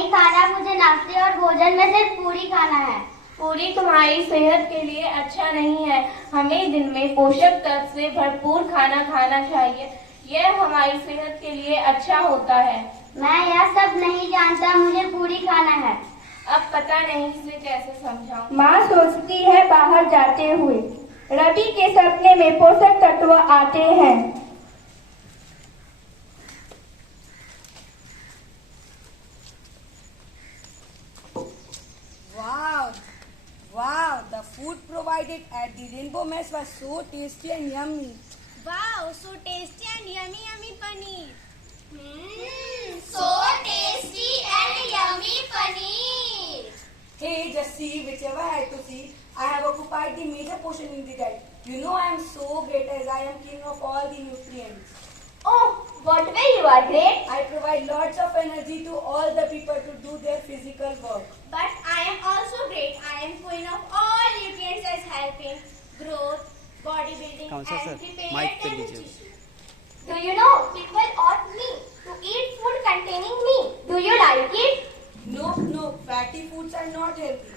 नहीं खाना, मुझे नाश्ते और भोजन में सिर्फ पूरी खाना है। पूरी तुम्हारी सेहत के लिए अच्छा नहीं है। हमें दिन में पोषक तत्व से भरपूर खाना खाना चाहिए। यह हमारी सेहत के लिए अच्छा होता है। मैं यह सब नहीं जानता, मुझे पूरी खाना है। अब पता नहीं इसे कैसे समझाऊं। माँ सोचती है बाहर जाते हुए रवि के सपने में पोषक तत्व आते हैं। Wow, the food provided at the Rainbow Mess was so tasty and yummy. Wow, so tasty and yummy paneer. So tasty and yummy paneer. Hey, just see, whichever I had to see, I have occupied the major portion in the diet. You know I am so great as I am king of all the nutrients. Oh, what way you are great. I provide lots of energy to all the people to do their physical work. But I am also great. I am queen of all nutrients as helping growth, bodybuilding and prepared energy. Do you know, people ask me to eat food containing meat. Do you like it? No, fatty foods are not healthy.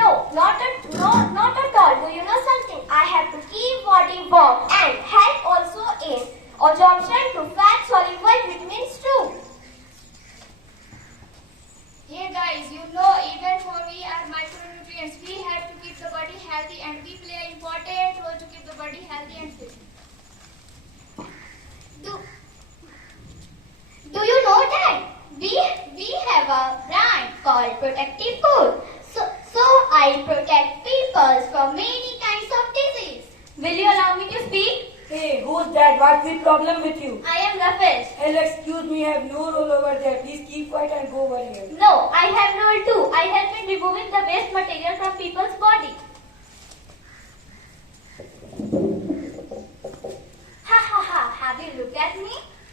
No, not at all. Do you know something? I have to keep body warm and help also in absorption to fat soluble vitamins too. Hey guys, you know even for we are micronutrients, we have to keep the body healthy and we play an important role to keep the body healthy and fit. Do you know that we have a brand called Protective Food? So I protect people from many kinds of disease. Will you allow me to speak? Hey, who's that? What's the problem with you? I am Rafish. Hey, excuse me, I have no role over there. Please keep quiet and go over here. No, I have role too. I help in removing the waste material from people's body. Ha. Have you looked at me?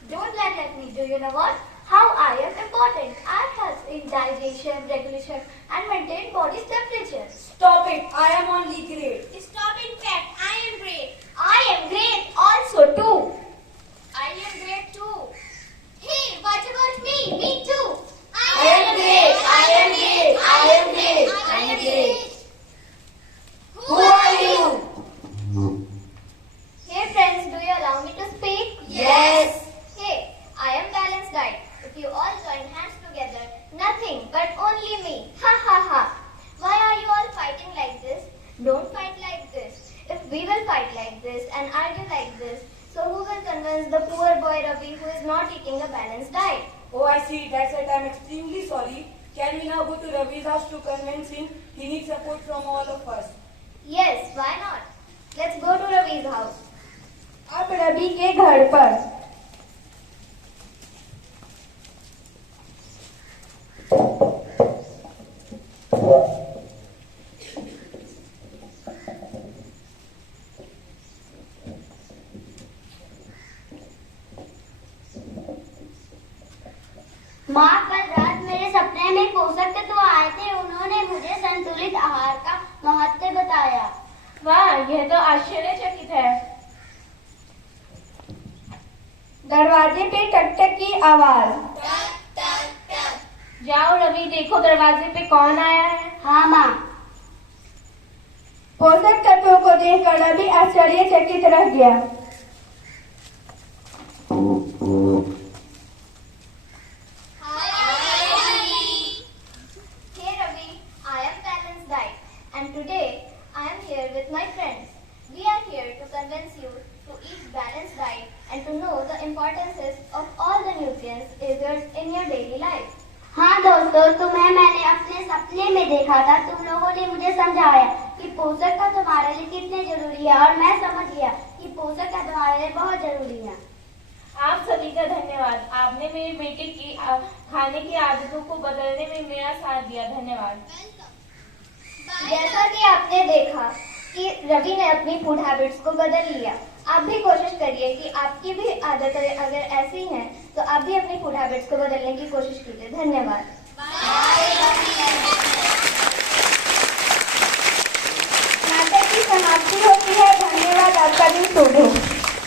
Don't laugh at me. Do you know what? How I am important. I help in digestion, regulation and maintain body's temperature. Stop it. I am only great. Stop it, cat. I am great. I am great also too. I am great too. Hey, what about me? Me too. I am great. I am great. I am great. I am great. Who are you? Hey friends, do you allow me to speak? Yes. Hey, I am Balanced Diet. If you all join hands together, nothing but only me. Ha. Why are you all fighting like this? Don't fight like this. If we will fight like this and argue like this, so who will convince the poor boy Ravi who is not eating a balanced diet? Oh, I see. That's it. I'm extremely sorry. Can we now go to Ravi's house to convince him? He needs support from all of us. Yes, why not? Let's go to Ravi's house. अब रवि के घर पर माँ, कल रात मेरे सपने में पोषक तत्व आए थे। उन्होंने मुझे संतुलित आहार का महत्व बताया। वाह, यह तो आश्चर्यचकित है। दरवाजे पे टक टक की आवाज। जाओ रवि, देखो दरवाजे पे कौन आया है। हाँ माँ। पोषक तत्वों को देखकर रवि आश्चर्यचकित रह गया। Hey Ravi, I am Balanced Diet and today I am here with my friends. We are here to convince you to eat balanced diet and to know the importances of all the nutrients in your daily life. हाँ दोस्तों, तुम्हें मैंने अपने सपने में देखा था। तुम लोगों ने मुझे समझाया कि पोषक तत्व तुम्हारे लिए कितने जरूरी है और मैं समझ गया कि पोषक तत्व तुम्हारे लिए बहुत जरूरी है। आप सभी का धन्यवाद। आपने मेरे बेटे की खाने की आदतों को बदलने में मेरा साथ दिया। धन्यवाद। जैसा कि आपने देखा कि रवि ने अपनी फूड हैबिट्स को बदल लिया, आप भी कोशिश करिए कि आपकी भी आदतें अगर ऐसी हैं तो आप भी अपनी फूड हैबिट्स को बदलने की कोशिश कीजिए। धन्यवाद।